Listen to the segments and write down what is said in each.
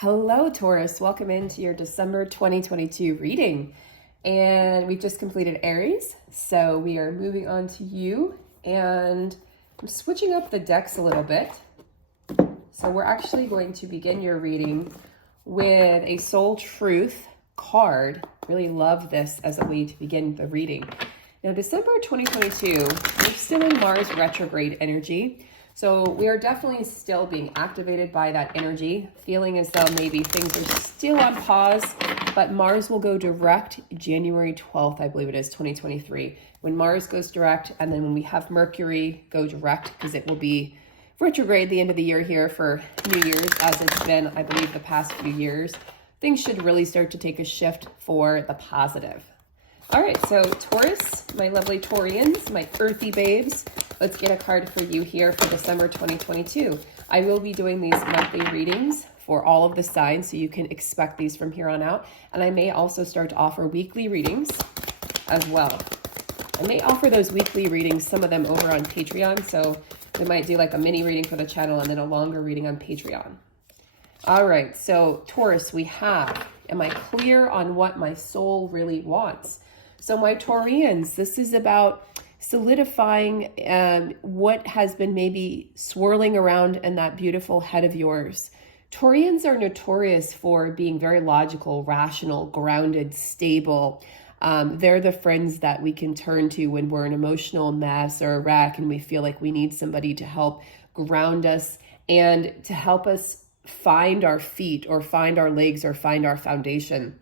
Hello, Taurus. Welcome into your December 2022 reading. And we've just completed Aries, so we are moving on to you. And I'm switching up the decks a little bit. So we're actually going to begin your reading with a Soul Truth card. Really love this as a way to begin the reading. Now, December 2022, we're still in Mars retrograde energy. So we are definitely still being activated by that energy, feeling as though maybe things are still on pause, but Mars will go direct January 12th, I believe it is, 2023. When Mars goes direct, and then when we have Mercury go direct, because it will be retrograde the end of the year here for New Year's, as it's been, I believe, the past few years, things should really start to take a shift for the positive. All right, so Taurus, my lovely Taurians, my earthy babes, let's get a card for you here for December 2022. I will be doing these monthly readings for all of the signs, so you can expect these from here on out. And I may also start to offer weekly readings as well. I may offer those weekly readings, some of them over on Patreon. So we might do like a mini reading for the channel and then a longer reading on Patreon. All right, so Taurus, we have, am I clear on what my soul really wants? So my Taurians, this is about solidifying what has been maybe swirling around in that beautiful head of yours. Taurians are notorious for being very logical, rational, grounded, stable. They're the friends that we can turn to when we're an emotional mess or a wreck and we feel like we need somebody to help ground us and to help us find our feet or find our legs or find our foundation.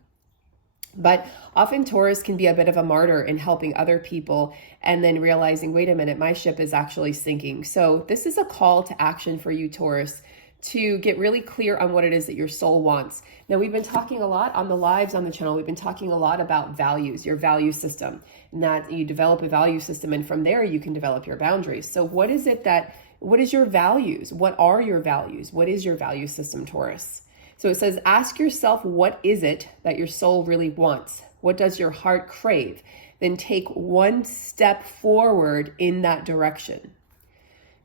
But often Taurus can be a bit of a martyr in helping other people and then realizing, wait a minute, my ship is actually sinking. So this is a call to action for you, Taurus, to get really clear on what it is that your soul wants. Now, we've been talking a lot on the lives on the channel. We've been talking a lot about values, your value system, and that you develop a value system. And from there, you can develop your boundaries. So what is your values? What are your values? What is your value system, Taurus? So it says, ask yourself, what is it that your soul really wants? What does your heart crave? Then take one step forward in that direction.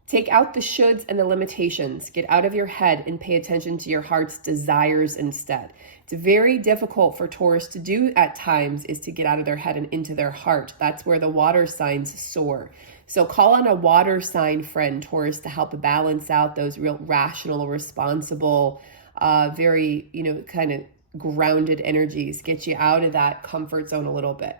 Take out the shoulds and the limitations. Get out of your head and pay attention to your heart's desires instead. It's very difficult for Taurus to do at times, is to get out of their head and into their heart. That's where the water signs soar. So call on a water sign friend, Taurus, to help balance out those real rational, responsible, very, kind of grounded energies, get you out of that comfort zone a little bit.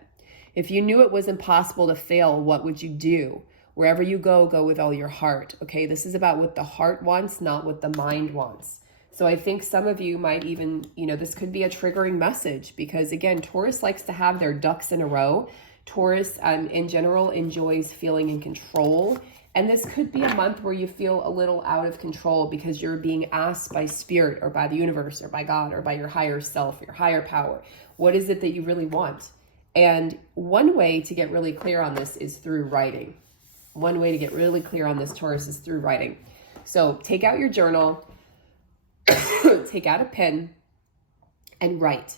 If you knew it was impossible to fail, what would you do? Wherever you go, go with all your heart. Okay, this is about what the heart wants, not what the mind wants. So I think some of you might even, this could be a triggering message because, again, Taurus likes to have their ducks in a row. Taurus, in general, enjoys feeling in control. And this could be a month where you feel a little out of control because you're being asked by spirit or by the universe or by God or by your higher self, your higher power. What is it that you really want? And one way to get really clear on this is through writing. One way to get really clear on this, Taurus, is through writing. So take out your journal, take out a pen, and write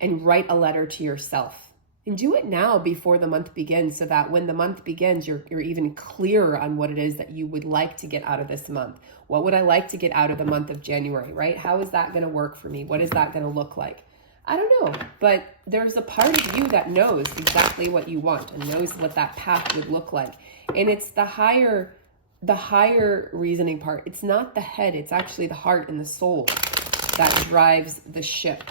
a letter to yourself. And do it now before the month begins so that when the month begins, you're even clearer on what it is that you would like to get out of this month. What would I like to get out of the month of January, right? How is that going to work for me? What is that going to look like? I don't know, but there's a part of you that knows exactly what you want and knows what that path would look like. And it's the higher reasoning part. It's not the head, it's actually the heart and the soul that drives the ship.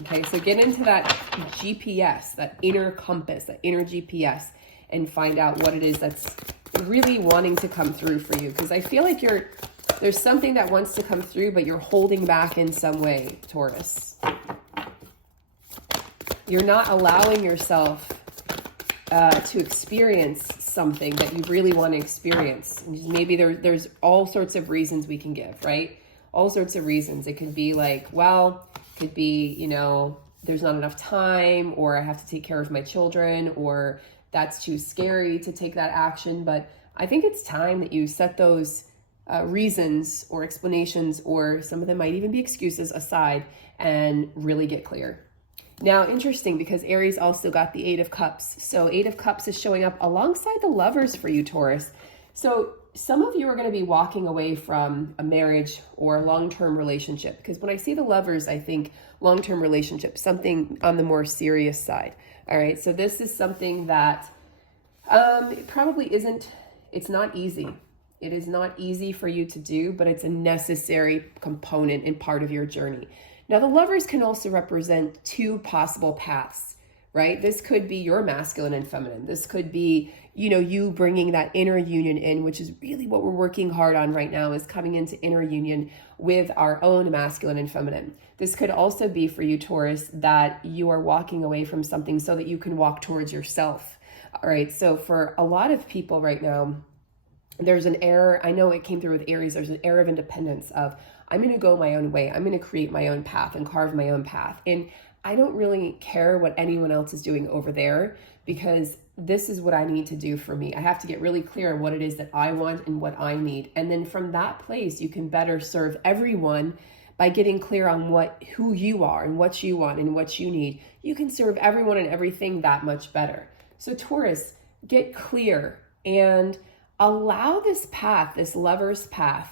Okay, so get into that GPS, that inner compass, that inner GPS, and find out what it is that's really wanting to come through for you. Because I feel like there's something that wants to come through, but you're holding back in some way, Taurus. You're not allowing yourself to experience something that you really want to experience. Maybe there's all sorts of reasons we can give, right? All sorts of reasons. It could be like, could be, there's not enough time, or I have to take care of my children, or that's too scary to take that action. But I think it's time that you set those reasons or explanations, or some of them might even be excuses, aside and really get clear. Now, interesting, because Aries also got the 8 of Cups. So 8 of Cups is showing up alongside the Lovers for you, Taurus. So some of you are going to be walking away from a marriage or a long-term relationship, because when I see the Lovers, I think long-term relationship, something on the more serious side. All right, so this is something that it probably isn't, it's not easy. It is not easy for you to do, but it's a necessary component and part of your journey. Now, the Lovers can also represent two possible paths, right? This could be your masculine and feminine. This could be, you know, you bringing that inner union in, which is really what we're working hard on right now, is coming into inner union with our own masculine and feminine. This could also be for you, Taurus, that you are walking away from something so that you can walk towards yourself. All right, so for a lot of people right now, there's an air, I know it came through with Aries, there's an air of independence of, I'm going to go my own way. I'm going to create my own path and carve my own path. And I don't really care what anyone else is doing over there, because this is what I need to do for me. I have to get really clear on what it is that I want and what I need. And then from that place, you can better serve everyone by getting clear on who you are and what you want and what you need. You can serve everyone and everything that much better. So Taurus, get clear and allow this path, this Lover's path,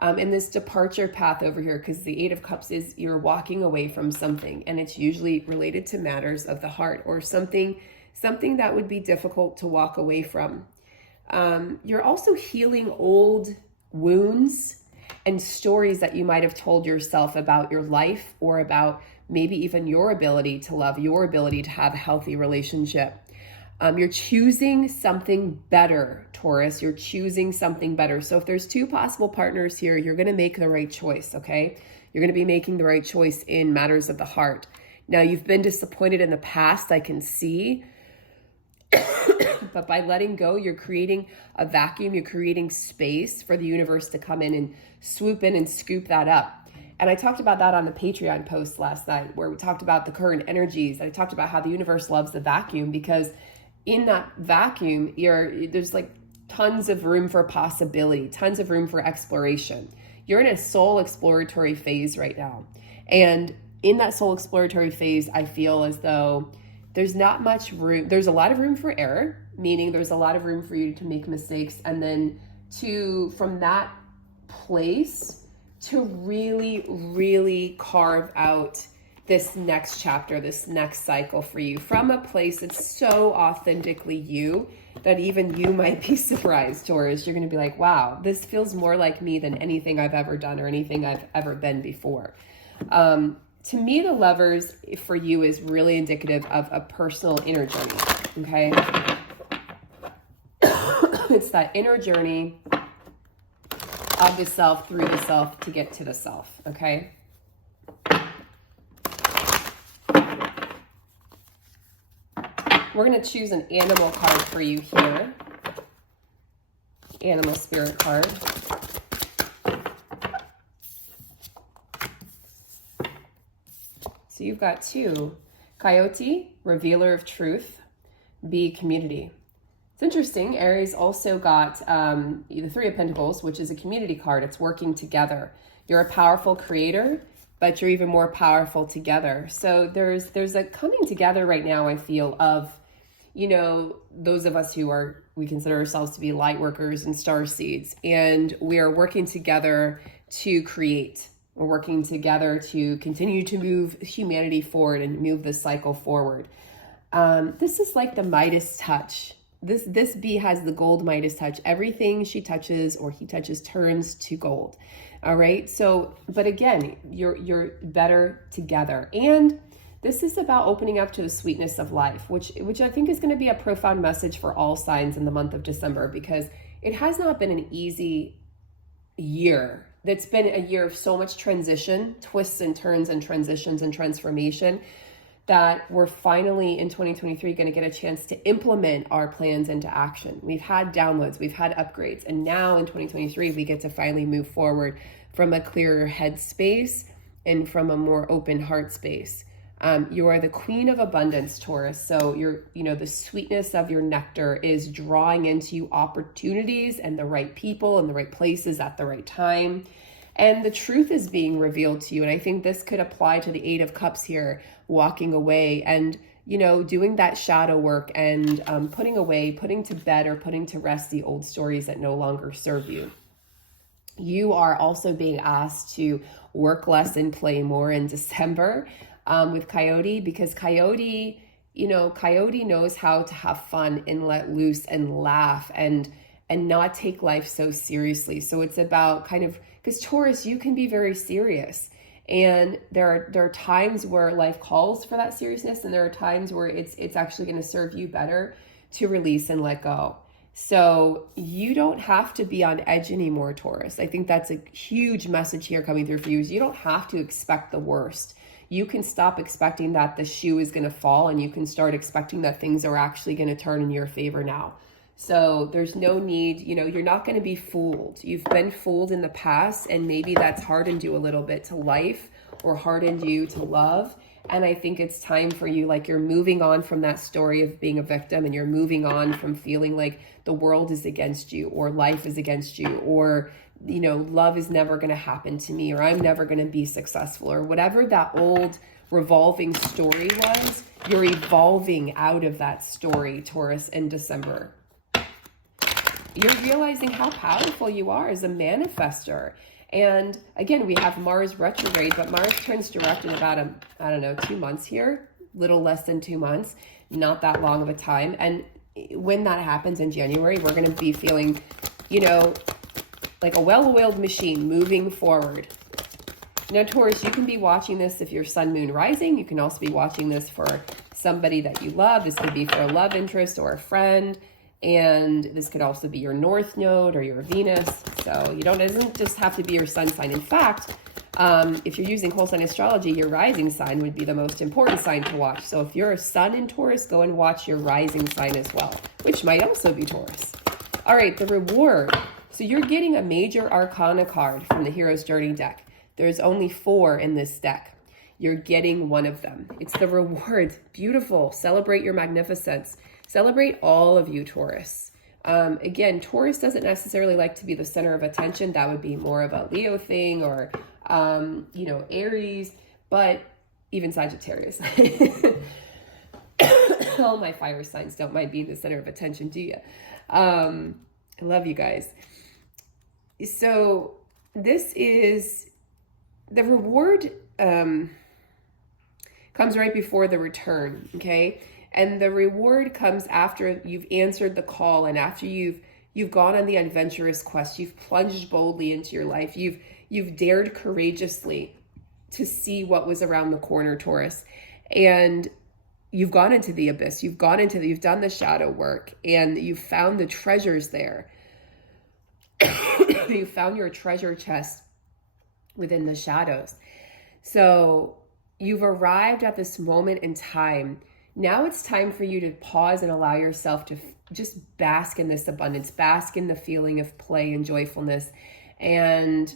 and this departure path over here, because the Eight of Cups is you're walking away from something, and it's usually related to matters of the heart or something that would be difficult to walk away from. You're also healing old wounds and stories that you might have told yourself about your life, or about maybe even your ability to love, your ability to have a healthy relationship. You're choosing something better, Taurus. You're choosing something better. So if there's two possible partners here, you're going to make the right choice, okay? You're going to be making the right choice in matters of the heart. Now, you've been disappointed in the past, I can see. But by letting go, you're creating a vacuum. You're creating space for the universe to come in and swoop in and scoop that up. And I talked about that on the Patreon post last night, where we talked about the current energies. I talked about how the universe loves the vacuum, because in that vacuum, there's like tons of room for possibility, tons of room for exploration. You're in a soul exploratory phase right now. And in that soul exploratory phase, I feel as though there's not much room. There's a lot of room for error, meaning there's a lot of room for you to make mistakes. And then from that place to really, really carve out this next chapter, this next cycle for you, from a place that's so authentically you that even you might be surprised, Taurus. You're going to be like, wow, this feels more like me than anything I've ever done or anything I've ever been before. To me, the Lovers for you is really indicative of a personal inner journey, okay? It's that inner journey of the self through the self to get to the self, okay? We're going to choose an animal card for you here. Animal spirit card. So you've got two. Coyote, revealer of truth. B, community. It's interesting. Aries also got the Three of Pentacles, which is a community card. It's working together. You're a powerful creator, but you're even more powerful together. So there's a coming together right now, I feel, of, you know, those of us we consider ourselves to be light workers and star seeds, and we are working together to create. We're working together to continue to move humanity forward and move the cycle forward. This is like the Midas touch. This bee has the gold Midas touch. Everything she touches or he touches turns to gold. All right. So, but again, you're better together. And this is about opening up to the sweetness of life, which I think is going to be a profound message for all signs in the month of December, because it has not been an easy year. It's been a year of so much transition, twists and turns and transitions and transformation, that we're finally in 2023 going to get a chance to implement our plans into action. We've had downloads, we've had upgrades, and now in 2023, we get to finally move forward from a clearer head space and from a more open heart space. You are the queen of abundance, Taurus. So the sweetness of your nectar is drawing into you opportunities and the right people and the right places at the right time. And the truth is being revealed to you. And I think this could apply to the Eight of Cups here, walking away. And doing that shadow work and putting away, putting to bed, or putting to rest the old stories that no longer serve you. You are also being asked to work less and play more in December with Coyote, because Coyote knows how to have fun and let loose and laugh and not take life so seriously. So it's about because Taurus, you can be very serious. And there are times where life calls for that seriousness, and there are times where it's actually going to serve you better to release and let go. So you don't have to be on edge anymore, Taurus. I think that's a huge message here coming through for you, is you don't have to expect the worst. You can stop expecting that the shoe is going to fall, and you can start expecting that things are actually going to turn in your favor now. So there's no need, you're not going to be fooled. You've been fooled in the past, and maybe that's hardened you a little bit to life or hardened you to love. And I think it's time for you, like you're moving on from that story of being a victim, and you're moving on from feeling like the world is against you, or life is against you, or, love is never going to happen to me, or I'm never going to be successful, or whatever that old revolving story was. You're evolving out of that story, Taurus, in December. You're realizing how powerful you are as a manifester. And again, we have Mars retrograde, but Mars turns direct in about 2 months here, little less than 2 months, not that long of a time. And when that happens in January, we're going to be feeling, like a well-oiled machine moving forward. Now, Taurus, you can be watching this if you're sun, moon, rising. You can also be watching this for somebody that you love. This could be for a love interest or a friend. And this could also be your North Node or your Venus. So it doesn't just have to be your sun sign. In fact, if you're using whole sign astrology, your rising sign would be the most important sign to watch. So if you're a sun in Taurus, go and watch your rising sign as well, which might also be Taurus. All right, the reward. So you're getting a major arcana card from the Hero's Journey deck. There's only 4 in this deck. You're getting one of them. It's the reward. Beautiful. Celebrate your magnificence. Celebrate all of you, Taurus. Again, Taurus doesn't necessarily like to be the center of attention. That would be more of a Leo thing, or, Aries, but even Sagittarius. All my fire signs don't mind being the center of attention, do you? I love you guys. So this is the reward, comes right before the return, okay? And the reward comes after you've answered the call, and after you've gone on the adventurous quest. You've plunged boldly into your life. You've dared courageously to see what was around the corner, Taurus. And you've gone into the abyss. You've done the shadow work, and you've found the treasures there. You found your treasure chest within the shadows. So you've arrived at this moment in time. Now it's time for you to pause and allow yourself to just bask in this abundance, bask in the feeling of play and joyfulness, and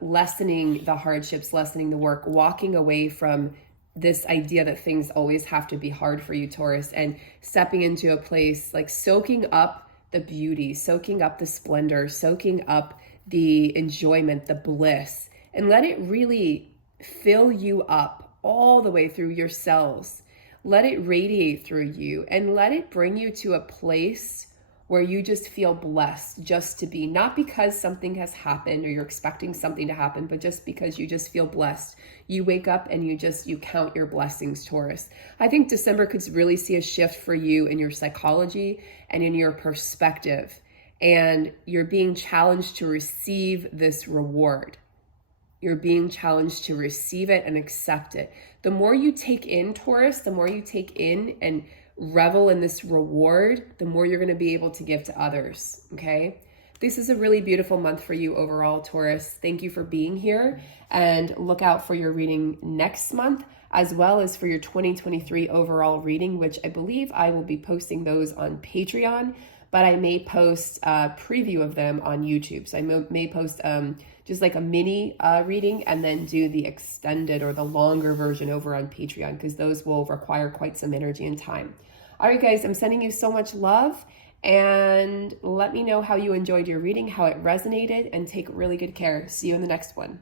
lessening the hardships, lessening the work, walking away from this idea that things always have to be hard for you, Taurus, and stepping into a place like soaking up the beauty, soaking up the splendor, soaking up the enjoyment, the bliss, and let it really fill you up all the way through your cells. Let it radiate through you, and let it bring you to a place where you just feel blessed just to be, not because something has happened or you're expecting something to happen, but just because you just feel blessed. You wake up and you count your blessings, Taurus. I think December could really see a shift for you in your psychology and in your perspective, and you're being challenged to receive this reward. You're being challenged to receive it and accept it. The more you take in, Taurus, the more you take in and revel in this reward, the more you're going to be able to give to others, okay? This is a really beautiful month for you overall, Taurus. Thank you for being here, and look out for your reading next month, as well as for your 2023 overall reading, which I believe I will be posting those on Patreon, but I may post a preview of them on YouTube. So I may post just like a mini reading, and then do the extended or the longer version over on Patreon, because those will require quite some energy and time. All right, guys, I'm sending you so much love, and let me know how you enjoyed your reading, how it resonated, and take really good care. See you in the next one.